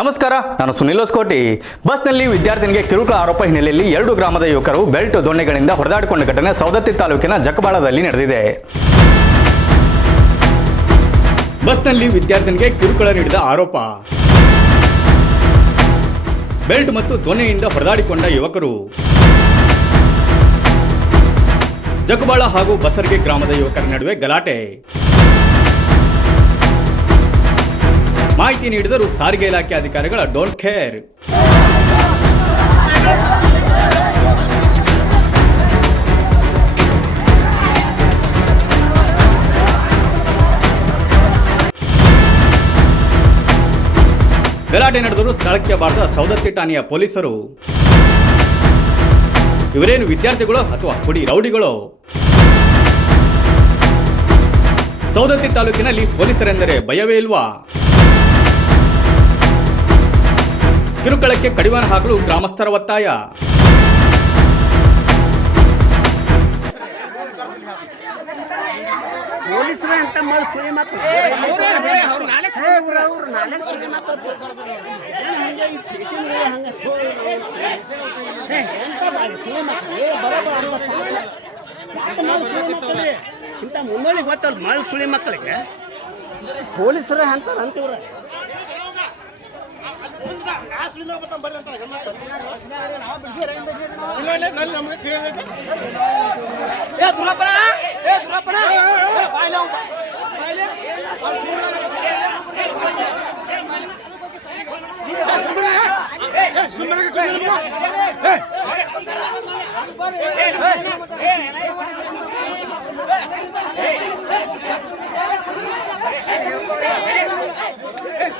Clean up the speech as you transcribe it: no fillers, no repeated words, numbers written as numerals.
ನಮಸ್ಕಾರ, ನಾನು ಸುನಿಲ್ ಹೊಸಕೋಟಿ. ಬಸ್ನಲ್ಲಿ ವಿದ್ಯಾರ್ಥಿನಿಗೆ ಕಿರುಕುಳ ಆರೋಪ ಹಿನ್ನೆಲೆಯಲ್ಲಿ 2 ಗ್ರಾಮದ ಯುವಕರು ಬೆಲ್ಟ್ ದೊಣ್ಣೆಗಳಿಂದ ಹೊಡೆದಾಡಿಕೊಂಡ ಘಟನೆ ಸವದತ್ತಿ ತಾಲೂಕಿನ ಜಕಬಾಳದಲ್ಲಿ ನಡೆದಿದೆ. ಬಸ್ನಲ್ಲಿ ವಿದ್ಯಾರ್ಥಿನಿಗೆ ಕಿರುಕುಳ ನೀಡಿದ ಆರೋಪ. ಬೆಲ್ಟ್ ಮತ್ತು ದೊಣ್ಣೆಯಿಂದ ಹೊಡೆದಾಡಿಕೊಂಡ ಯುವಕರು. ಜಕಬಾಳ ಹಾಗೂ ಬಸರ್ಗೆ ಗ್ರಾಮದ ಯುವಕರ ನಡುವೆ ಗಲಾಟೆ. ಮಾಹಿತಿ ನೀಡಿದರು ಸಾರಿಗೆ ಇಲಾಖೆ ಅಧಿಕಾರಿಗಳ ಡೋಂಟ್ ಕೇರ್. ಗಲಾಟೆ ನಡೆದರೂ ಸ್ಥಳಕ್ಕೆ ಬಾರದ ಸವದತ್ತಿ ಠಾಣೆಯ ಪೊಲೀಸರು. ಇವರೇನು ವಿದ್ಯಾರ್ಥಿಗಳು ಅಥವಾ ಪುಡಿ ರೌಡಿಗಳು? ಸವದತ್ತಿ ತಾಲೂಕಿನಲ್ಲಿ ಪೊಲೀಸರೆಂದರೆ ಭಯವೇ ಇಲ್ವಾ? ಕಿರುಕುಳಕ್ಕೆ ಕಡಿವಾಣ ಹಾಕಲು ಗ್ರಾಮಸ್ಥರ ಒತ್ತಾಯ. ಇಂಥ ಮುನ್ನೋಳಿ ಗೊತ್ತಲ್ಲ ಮಳೆ ಸುಳಿ ಮಕ್ಕಳಿಗೆ ಪೊಲೀಸರೇ ಅಂತಾರೆ ಅಂತಿವ್ರ.